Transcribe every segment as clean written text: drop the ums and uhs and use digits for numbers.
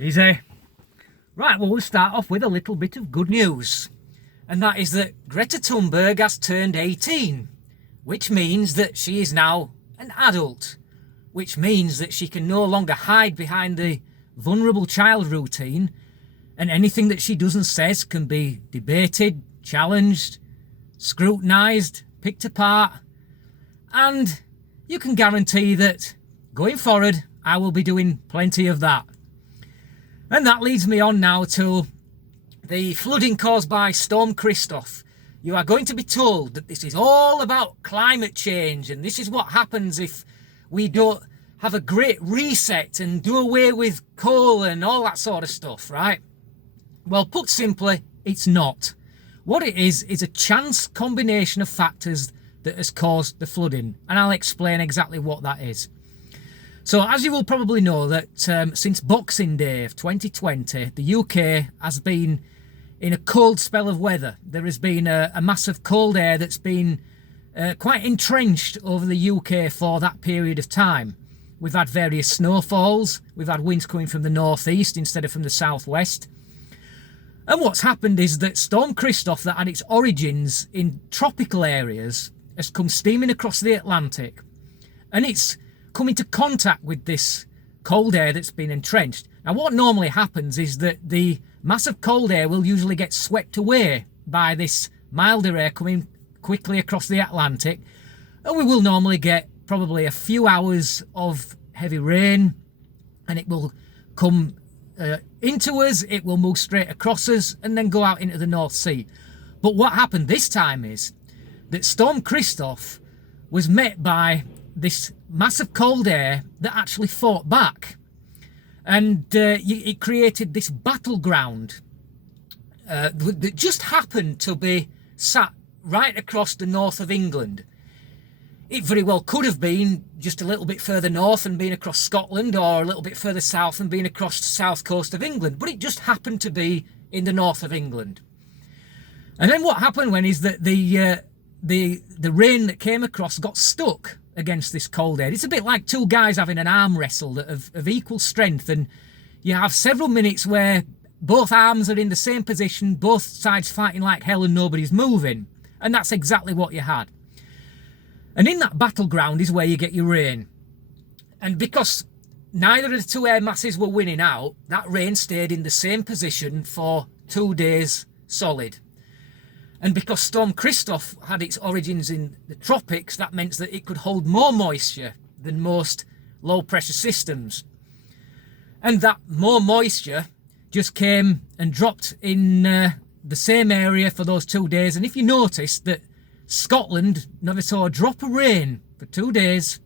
Easy. Right, well, we'll start off with a little bit of good news. And that is that Greta Thunberg has turned 18, which means that she is now an adult, which means that she can no longer hide behind the vulnerable child routine, and anything that she does and says can be debated, challenged, scrutinised, picked apart, and you can guarantee that going forward I will be doing plenty of that. And that leads me on now to the flooding caused by Storm Christoph. You are going to be told that this is all about climate change, and this is what happens if we don't have a great reset and do away with coal and all that sort of stuff, right? Well, put simply, it's not. What it is a chance combination of factors that has caused the flooding, and I'll explain exactly what that is. So, as you will probably know, that since Boxing Day of 2020, the UK has been in a cold spell of weather. There has been a massive cold air that's been quite entrenched over the UK for that period of time. We've had various snowfalls, we've had winds coming from the northeast instead of from the southwest. And what's happened is that Storm Christoph, that had its origins in tropical areas, has come steaming across the Atlantic, and it's come into contact with this cold air that's been entrenched. Now, what normally happens is that the massive cold air will usually get swept away by this milder air coming quickly across the Atlantic, and we will normally get probably a few hours of heavy rain, and it will come into us, it will move straight across us and then go out into the North Sea. But what happened this time is that Storm Christoph was met by this massive cold air that actually fought back, and it created this battleground that just happened to be sat right across the north of England. It very well could have been just a little bit further north and been across Scotland, or a little bit further south and been across the south coast of England, but it just happened to be in the north of England. And then what happened is that the rain that came across got stuck against this cold air. It's a bit like two guys having an arm wrestle that of equal strength, and you have several minutes where both arms are in the same position, both sides fighting like hell and nobody's moving. And that's exactly what you had. And in that battleground is where you get your rain. And because neither of the two air masses were winning out, that rain stayed in the same position for 2 days solid. And because Storm Christoph had its origins in the tropics, that meant that it could hold more moisture than most low pressure systems. And that more moisture just came and dropped in the same area for those 2 days. And if you notice that Scotland never saw a drop of rain for 2 days,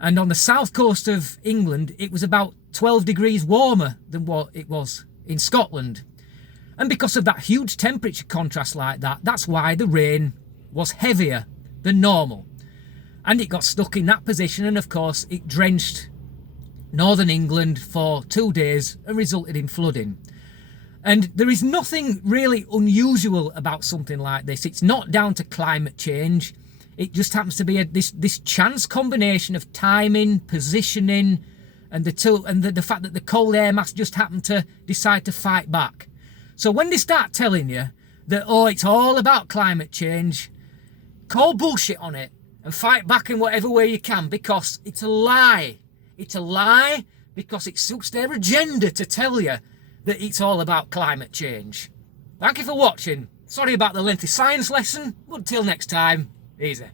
and on the south coast of England it was about 12 degrees warmer than what it was in Scotland. And because of that huge temperature contrast like that, that's why the rain was heavier than normal. And it got stuck in that position, and of course it drenched northern England for 2 days and resulted in flooding. And there is nothing really unusual about something like this. It's not down to climate change. It just happens to be this chance combination of timing, positioning, and the fact that the cold air mass just happened to decide to fight back. So when they start telling you that, oh, it's all about climate change, call bullshit on it and fight back in whatever way you can, because it's a lie. It's a lie because it suits their agenda to tell you that it's all about climate change. Thank you for watching. Sorry about the lengthy science lesson, but until next time, easy.